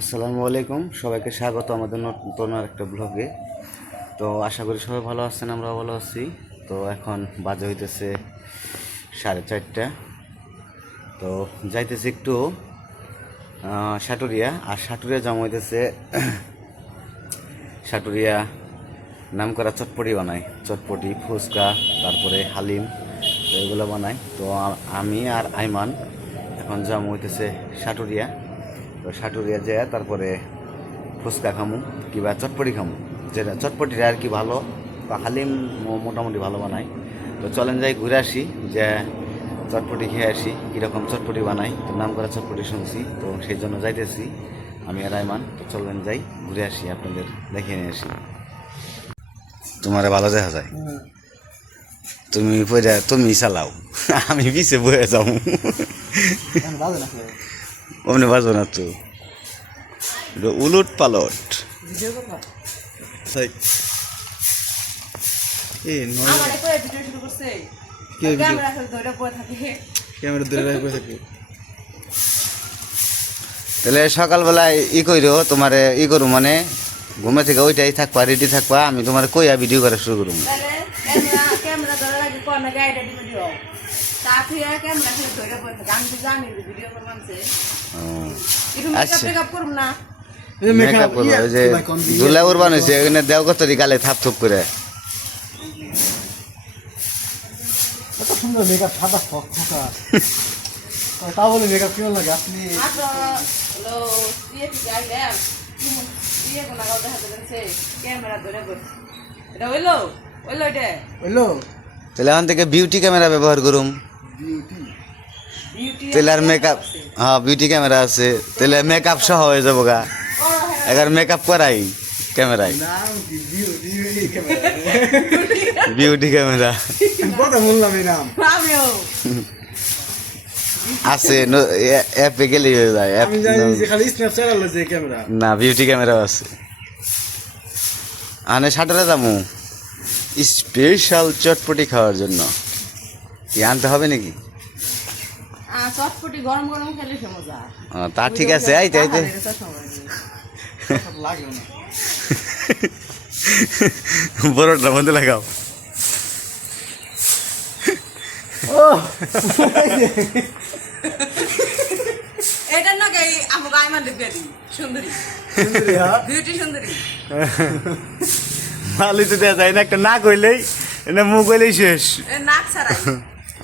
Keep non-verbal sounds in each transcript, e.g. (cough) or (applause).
আসসালামু আলাইকুম। সবাইকে স্বাগত আমাদের নতুন আর একটা ব্লগে তো আশা করি সবাই ভালো আছেন আমরা ভালো আছি। তো এখন বাজে হইতেছে সাড়ে চারটা। তো যাইতেছি একটু সাটুরিয়া। আর সাটুরিয়া জমা হইতেছে, (clears throat) সাটুরিয়া নাম করা চটপটি বানায়। চটপটি, ফুচকা, তারপরে হালিম এগুলো বানায়। তো আমি আর আইমান এখন জামু হইতেছে সাটুরিয়া। তো সাটুরিয়া যায় তারপরে ফুচকা খামু কিবা চটপটি খামু। যেটা চটপটিটা আর কি ভালো বা হালিম মোটামুটি ভালো বানায়। তো চলেন যাই ঘুরে আসি যে চটপটি খেয়ে আসি কীরকম চটপটি বানাই তো নাম করা চটপটি শুনছি তো সেই জন্য যাইতেছি আমি আর আইমান তো চলেন যাই ঘুরে আসি আপনাদের দেখে নিয়ে আসি। তোমার ভালো দেখা যায়। তুমি তুমি চালাও আমি পিছে বয়ে যাও অমনি বাজো না তো। উলট পালট। করে তাহলে সকালবেলায় ই কইরো তোমারে ই করু মানে ঘুমে থেকে ওইটাই থাকবা রেডি থাকবা আমি তোমার কইয়া ভিডিও করা শুরু তাহলে ক্যামেরা আচ্ছা। হয়েছে এখানে দেও কত গালে থাপ থুপ করে। তা বলে মেকআপ কেমন লাগে? আপনি হইল? তাহলে এখন থেকে বিউটি ক্যামেরা ব্যবহার করুম। বিউটি। বিউটি আর মেকআপ হ্যাঁ বিউটি ক্যামেরা আছে। তাহলে মেকআপ সহ হয়ে যাব গা। এবার মেকআপ করাই ক্যামেরায়। বিউটি ক্যামেরা আছে অ্যাপে গেলে হয়ে যায় অ্যাপ না বিউটি ক্যামেরাও আছে। আনে সাঁটারে যাব। স্পেশাল চটপটি খাওয়ার জন্য। কি আনতে হবে নাকি? চটপটি গরম গরম খেলে সে মজা। তা ঠিক আছে আইতে আইতে লাগেও না। বড়টা বন্ধ লাগাও। এটার না আমাকে আইমান দেখবে সুন্দরী। সুন্দরী, হ্যাঁ? বিউটি সুন্দরী। মালি দেওয়া যায় না একটা না কইলেই এটা মুখ কইলেই শেষ। নাক ছাড়াই।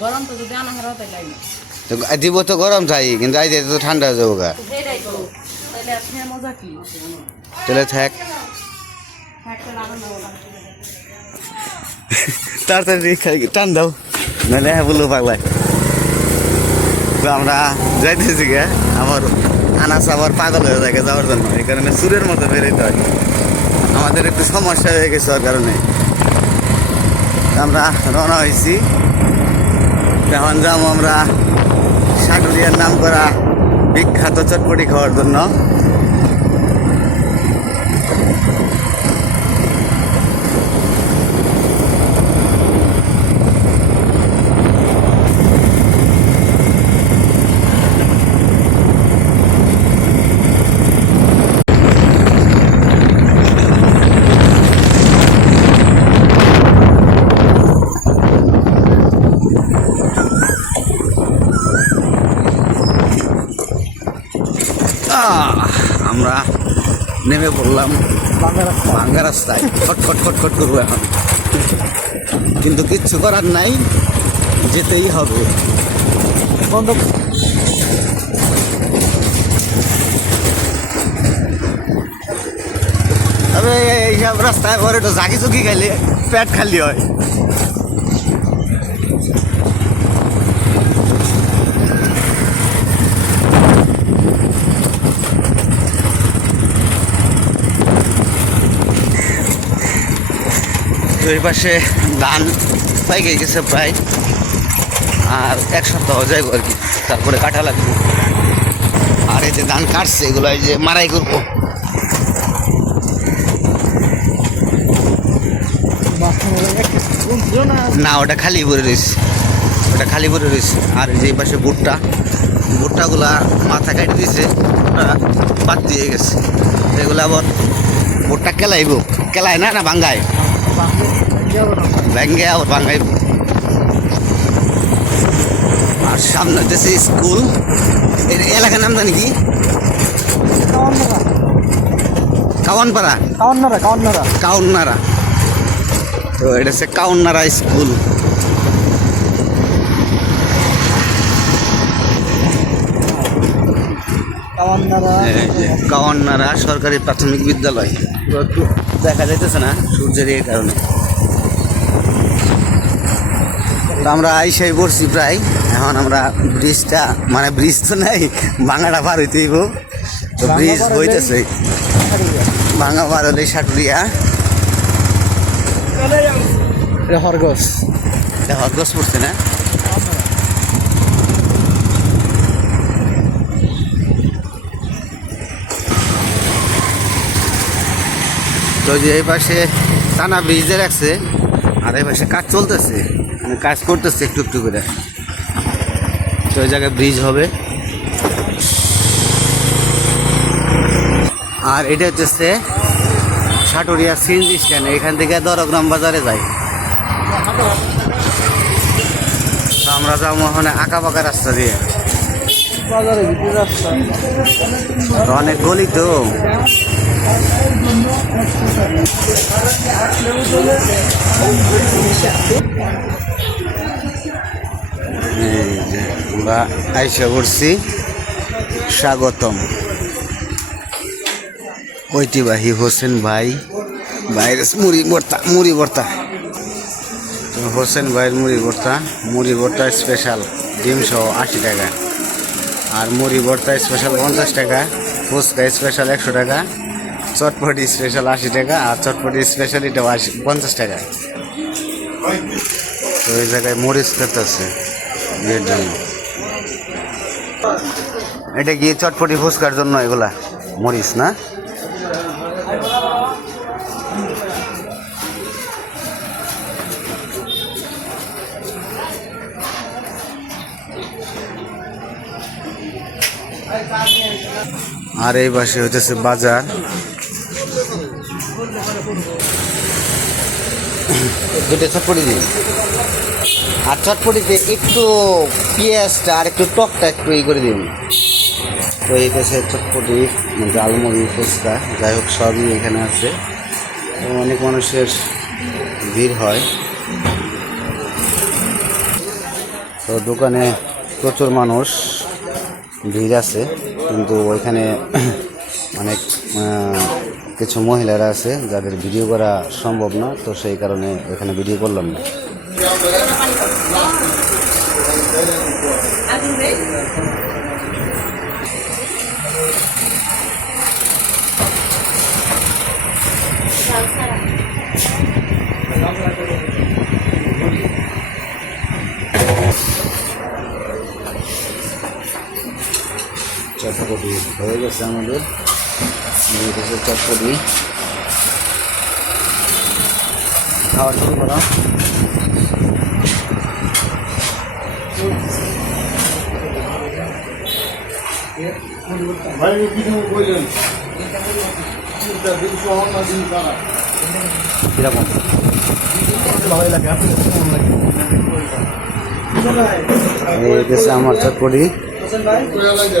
গরম তো যদি আনা হারা তাই লাগে তো দিব তো গরম চাই কিন্তু আইতে তো ঠান্ডা হয়ে যাব গা তাহলে থাক। তাড়াতাড়ি টান দাও। নাহলে হ্যাঁ বলব পাগলায়। তো আমরা যাইতেছি গে আমার আনাস আবার পাগল হয়ে থাকে যাওয়ার জন্য। এই কারণে সুরের মতো বেরোতে হয়। আমাদের একটু সমস্যা হয়ে গেছে ওর কারণে। আমরা রওনা হয়েছি এখন যাম আমরা সাটুরিয়ার নাম করা বিখ্যাত চটপটি খাওয়ার জন্য আহ, আমরা নেমে পড়লাম ভাঙ্গা রাস্তায়। খট খট খট খট করব এখন। কিন্তু কিচ্ছু করার নাই, যেতেই হবে। তবে এইসব রাস্তায় পরে একটু জাগি চুকি খেলে পেট খালি হয়। এই পাশে ধান পাইকে গেছে প্রায়। আর এক সপ্তাহ যাইব আর কি, তারপরে কাটা লাগবে আর এই যে ধান কাটছে, এগুলো এই যে মারাই করব। না, ওটা খালি পরে রয়েছে। ওটা খালি পরে রয়েছে। আর যে পাশে ভুট্টা, ভুট্টাগুলা মাথা কাটে দিয়েছে, ওটা বাদ দিয়ে গেছে। এগুলো আবার ভুট্টা কেলাইব। কেলায় না না ভাঙ্গায়? আবার আর সামনে হচ্ছে স্কুল। এর এলাকার নাম জানি কি? কাওয়ানপাড়া। কাউন্নারা কাউন্নারা কাউন্নারা তো এটা হচ্ছে কাউন্নারা স্কুল। কাওয়ান্নারা সরকারি প্রাথমিক বিদ্যালয়। তো দেখা যাইতেছে না সূর্যের এই কারণে। তো আমরা আইসাই পড়ছি প্রায়। এখন আমরা ব্রিজটা মানে ব্রিজ তো নাই ভাঙাটা পার হইতে হইব। তো ব্রিজ হইতেছে। ভাঙা পার হলে সাটুরিয়া। হরগস হরগস পড়ছে না? তো যে এই পাশে টানা ব্রিজে রাখছে আর এই পাশে কাজ চলতেছে। মানে কাজ করতেছে একটু একটু করে। তো ওই জায়গায় ব্রিজ হবে। আর এটা হচ্ছে সাটুরিয়া সিএনজি স্ট্যান্ড, এখান থেকে দরগ্রাম বাজারে যাই। আমরা যাব ওখানে আঁকা পাকা রাস্তা দিয়ে। অনেক গলি তো। আমরা আইসা করছি স্বাগতম। ঐতিহ্যবাহী হোসেন ভাই ভাইয়ের মুড়ি ভর্তা মুড়ি ভর্তা হোসেন ভাইয়ের মুড়ি ভর্তা মুড়ি ভর্তা স্পেশাল ডিম সহ আশি টাকা। আর মুড়ি ভর্তা স্পেশাল পঞ্চাশ টাকা, ফুচকা স্পেশাল একশো টাকা, চটপটি স্পেশাল আশি টাকা, আর চটপটি স্পেশাল এটাও আশি, পঞ্চাশ টাকা। তো এই জায়গায় মরিচ খেতেছে বিয়ের জন্য। এটা গিয়ে চটপটি ফুচকার জন্য এগুলা? মরিচ, না? আর এই পাশে হইতেছে বাজার। দুটো চটপটি দিন। আর চটপটিতে একটু পেঁয়াজটা আর একটু টকটা একটু ই করে দিন। তো এই পাশে চটপটি ডালমুড়ি ফুচকা যাই হোক সবই এখানে আছে। অনেক মানুষের ভিড় হয়। তো দোকানে প্রচুর মানুষ ভিড় আছে, কিন্তু ওইখানে (clears throat) অনেক কিছু মহিলারা আছে যাদের ভিডিও করা সম্ভব না, তো সেই কারণে ওখানে ভিডিও করলাম না। গেছে আমাদের। চটপটি খাওয়া শুরু করা। আমার চটপটি হোসেন ভাই কইয়া লাগে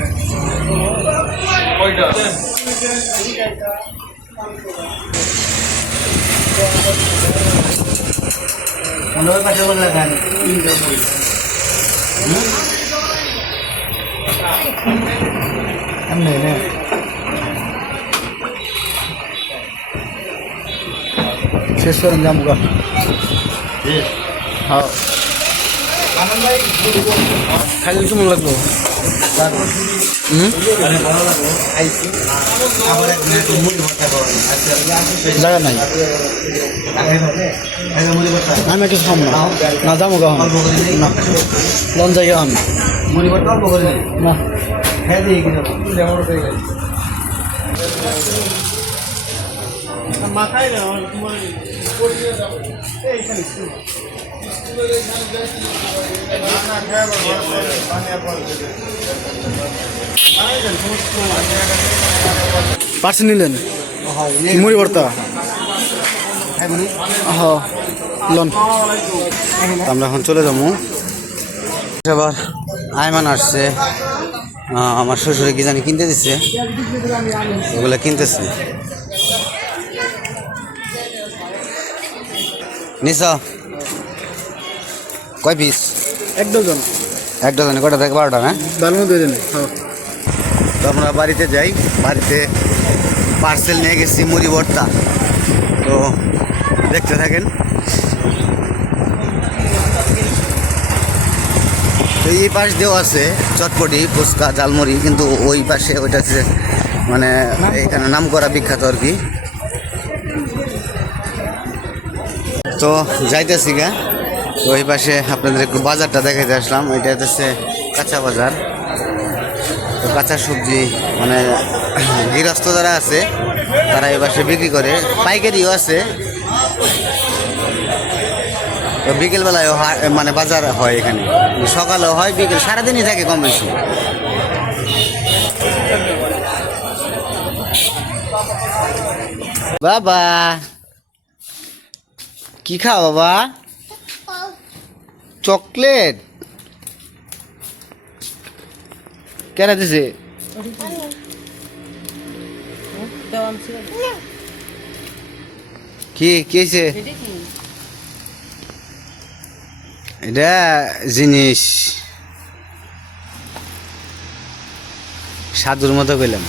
এমনি নে শেষ করেন জামুকা হ্যাঁ খাইলে কেমন লাগল জায়গা নাই আমি কিছু খাম না না যাব না লন জায়গা হন না পার্সেল নিলেন? মুড়ি ভর্তা? আমরা এখন চলে যাব। এবার আয়মান আসছে। আমার শ্বশুরে কি জানি কিনতে দিচ্ছে ওগুলো কিনতেছে। নিশা কয় পিস এক ডজন। এক ডজনে কটা থেকে বারোটা না ভালো মতো দেন হ্যাঁ। তো আমরা বাড়িতে যাই বাড়িতে পার্সেল নিয়ে গেছি মুড়ি ভর্তা। তো দেখতে থাকেন। তো এই পাশ দিয়েও আছে চটপটি ফুচকা ঝালমুড়ি কিন্তু ওই পাশে ওইটা হচ্ছে মানে এখানে নাম করা বিখ্যাত আর কি। তো যাইতেছি গা। তো ওই পাশে আপনাদের একটু বাজারটা দেখাইতে আসলাম। এটা হচ্ছে কাঁচা বাজার। তো কাঁচা সবজি মানে গৃহস্থ যারা আছে, তারা এই পাশে বিক্রি করে। পাইকারিও আছে। তো বিকেলবেলায় হয় মানে বাজার হয় এখানে। সকালেও হয়, বিকেল সারাদিনই থাকে কম বেশি। বাবা! কি খাও বাবা? চকলেট। কেনা দিছে? কি কি হয়েছে এটা জিনিস। সাধুর মতো কইলাম।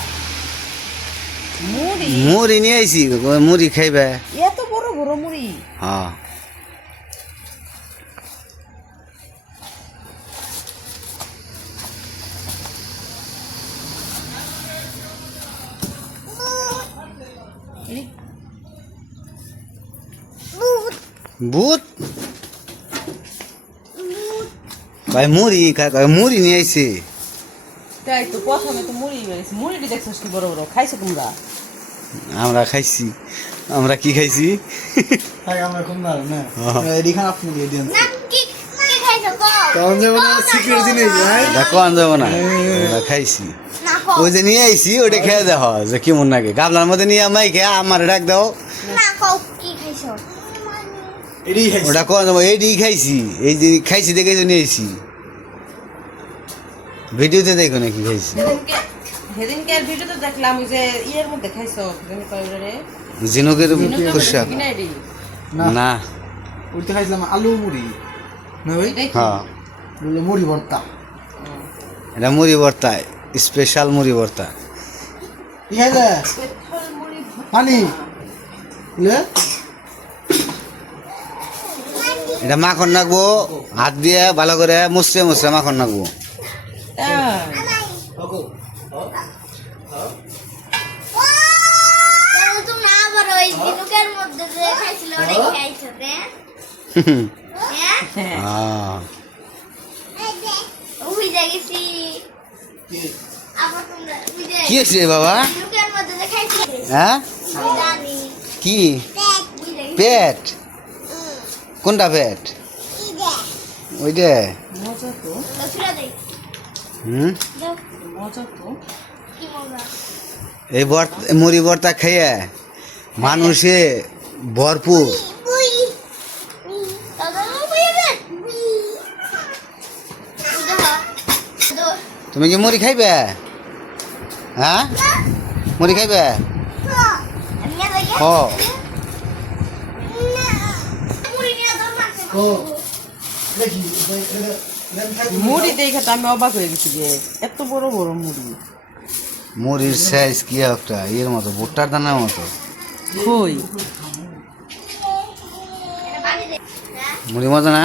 মুড়ি? মুড়ি নিয়ে আইছি মুড়ি খাইবে? এত বড় বড় মুড়ি? হ্যাঁ। ভূত ভাই মুড়ি মুড়ি নিয়ে আইছি। তাই তো প্রথমে তো মুড়ি বেরিয়েছে মুড়িটি দেখছিস কি বড় বড়? খাইছো তোমরা? আমরা খাইছি। আমরা কি খাইছি? আমরা কম না না। এদিকে আপনি দিয়ে দিন। না কি কি খাইছো। ওই যে নিয়ে আইছি ওটা খেয়ে দেখো যে কেমন লাগে গাবলার মধ্যে নিয়ে আমাই খেয়ে আমার ডাক দাও। না কও কি খাইছো? এদিকে খাইছি। ওটা কোন এইটি খাইছি। এই যে খাইছি দেখে নিয়ে আইছি। ভিডিওতে দেখো নাকি খাইছি। সেদিনকে সেদিনকে ভিডিওতে দেখলাম ওই যে ইয়ের মধ্যে খাইছো সেদিন কয় রে ঝিনুকের পোশাক না। না। ওইটা খাইছিলাম আলু মুড়ি। কি? হ্যাঁ। মুড়ি ভর্তা। এটা মুড়ি ভর্তা স্পেশাল মুড়ি ভর্তা। পানি। এটা মাখন নাকবো হাত দিয়ে ভালো করে মুছড়ে মুছড়ে মাখন নাকবো। তাই কি হয়েছে বাবা? যে হ্যাঁ? কি? পেট কোনটা পেট ওইটা? হুম? মজা এই মুড়ি ভর্তা খেয়ে মানুষে ভরপুর। তুমি কি মুড়ি খাইবে? হ্যাঁ? মুড়ি খাইবে? ও। মুড়ি দেখে তো আমি অবাক হয়ে গেছি যে এত বড় বড় মুড়ি। মুড়ির সাইজ কি একটা? ইয়ের মতো ভুট্টার দানার মতো। কই? মুড়ি মতো না?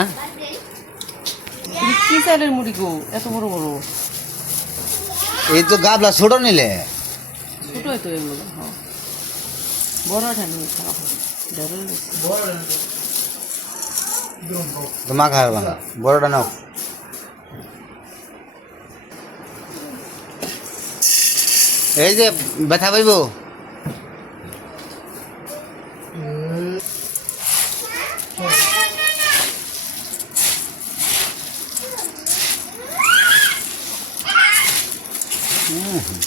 কি চালের মুড়ি গো? এত বড় বড়। এই তো গাবলা ছোট নিলে। ছোট হয়তো এগুলো হ্যাঁ। খাওয়া। তো মা খাবে না বড়টা নাও। এই যে ব্যথা পাইব?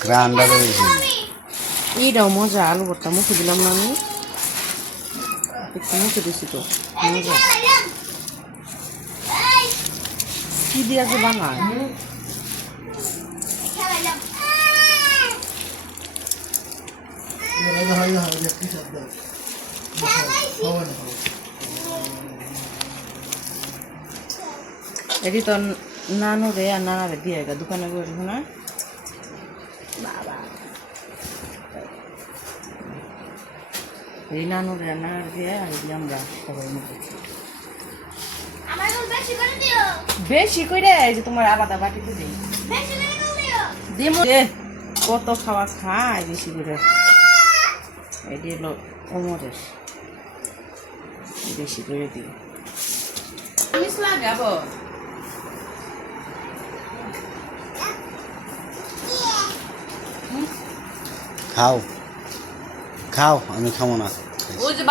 গ্রান্ডা বেরিয়েছে এইটাও মজা, আলু ভর্তা মুখে দিলাম না আমি। একটু মুখে দিছি তো, মজা। কি দিয়ে যে বানায়। এটি তো নানু রে আর নানা রে দিয়ে দোকানে করে না এই নানু রে আর নানা রে দিয়ে এই আমরা সবাই মিলে বেশি করে দিও। বেশি করে এই যে তোমার আলাদা বাটিতে দিই। বেশি করে দিও। দিমু। কত খাওয়া খায় বেশি করে। এটি হলো ওমরের বেশি করে দিই। মিস লাগে খাও। খাও আমি খাব না। দিয়েছি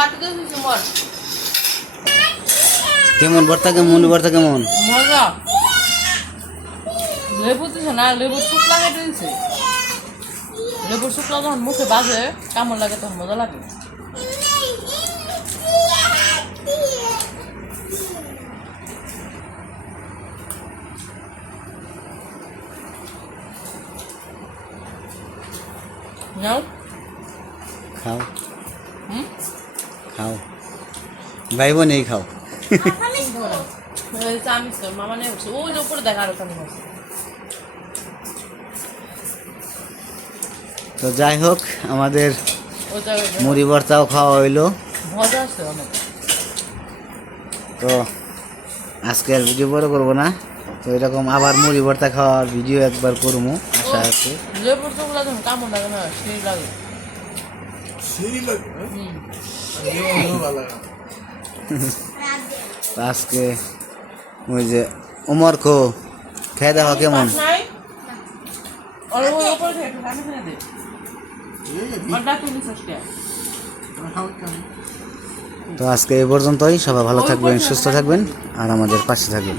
কেমন ভর্তা কেমন বর্তা ভর্তা কেমন? মজা। লেবু দিছে না লেবুর শুকলা লাগে দিছে লেবুর শুকলা যখন মুখে বাজে কেমন লাগে তখন মজা লাগে। খাও। খাও। ভাই বোন এই খাও। চামিচ মামা নেই ওই উপরে দেখা আরও চামিচ তো যাই হোক আমাদের মুড়ি ভর্তাও খাওয়া হইল। তো আজকে আর ভিডিও বড় করব না। তো এরকম আবার মুড়ি ভর্তা খাওয়ার ভিডিও একবার করব আশা আছে। লেবুর শুকলা যখন কেমন লাগে না সেই লাগে সেই লাগে? হুম এও ভালো লাগে। আজকে ওই যে উমর খো খেয়ে দেখো কেমন? তো আজকে এই পর্যন্তই সবাই ভালো থাকবেন সুস্থ থাকবেন আর আমাদের পাশে থাকবেন।